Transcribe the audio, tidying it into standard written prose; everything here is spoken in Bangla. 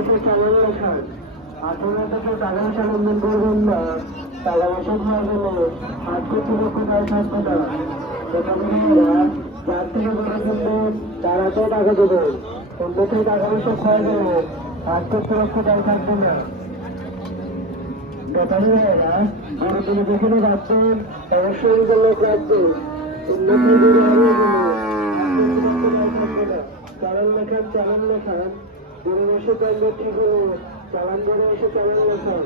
এসে চালান লেখান। আপনারা থেকে টাকা পয়সা লেনদেন করবেন না, টাকা পয়সা খাওয়া গেলে হাত কর্তৃপক্ষ দায় থাকবে না। দোকানিরা যার থেকে করে কিনবেন তারা তো টাকা দেবেন, অন্য থেকে টাকা পয়সা খাওয়া গেলে হাত কর্তৃপক্ষ দায় থাকবে না। দোকানিরা গরু কিনে যেখানে যাচ্ছেন অবশ্যই লোক রাখবেন, উন্নতি দূরে হারিয়ে গেলে চালান লেখান, চালান লেখান। গরু এসে ব্যাংক ঠিক হলো, চালান করে এসে চালান লেখান।